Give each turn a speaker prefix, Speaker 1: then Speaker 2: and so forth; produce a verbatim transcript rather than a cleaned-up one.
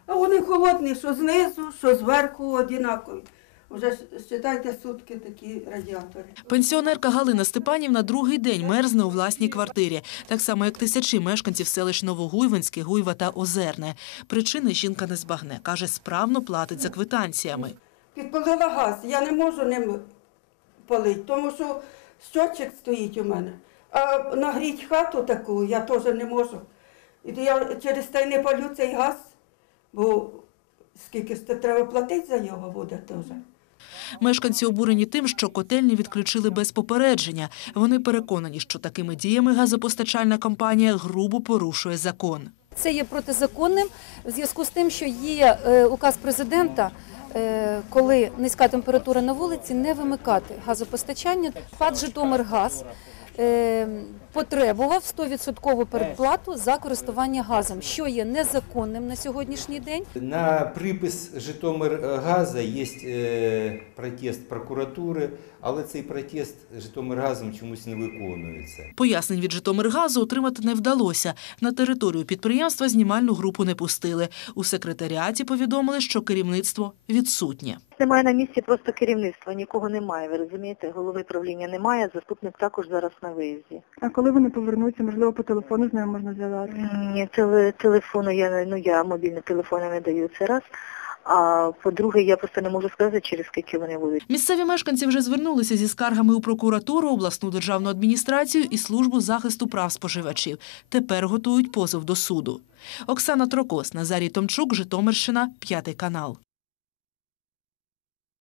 Speaker 1: А вони холодні, що знизу, що зверху однакові. Вже, вважайте, сутки такі радіатори.
Speaker 2: Пенсіонерка Галина Степанівна другий день мерзне у власній квартирі. Так само, як тисячі мешканців селищ Новогуйвинське, Гуйва та Озерне. Причини жінка не збагне. Каже, справно платить за квитанціями.
Speaker 1: Підпалила газ, я не можу ним палити, тому що щотчик стоїть у мене. А нагріти хату таку я теж не можу. І я через те й не палю цей газ, бо скільки ж треба платити за його буде теж.
Speaker 2: Мешканці обурені тим, що котельні відключили без попередження. Вони переконані, що такими діями газопостачальна компанія грубо порушує закон.
Speaker 3: Це є протизаконним в зв'язку з тим, що є указ президента, коли низька температура на вулиці, не вимикати газопостачання. ПАТ «Житомиргаз» потребував сто відсотків передплату за користування газом, що є незаконним на сьогоднішній день.
Speaker 4: На припис Житомиргаза є протест прокуратури, але цей протест Житомиргазом чомусь не виконується.
Speaker 2: Пояснень від Житомиргазу отримати не вдалося. На територію підприємства знімальну групу не пустили. У секретаріаті повідомили, що керівництво відсутнє.
Speaker 5: Немає на місці просто керівництва, нікого немає, ви розумієте, голови правління немає, заступник також зараз на виїзді.
Speaker 6: А коли вони повернуться, можливо, по телефону з ними можна зв'язати?
Speaker 5: Ні, теле, телефону я, ну я мобільний телефон не даю, це раз. А по-друге, я просто не можу сказати, через скільки вони будуть.
Speaker 2: Місцеві мешканці вже звернулися зі скаргами у прокуратуру, обласну державну адміністрацію і службу захисту прав споживачів. Тепер готують позов до суду. Оксана Трокос, Назарій Томчук, Житомирщина, п'ятий канал.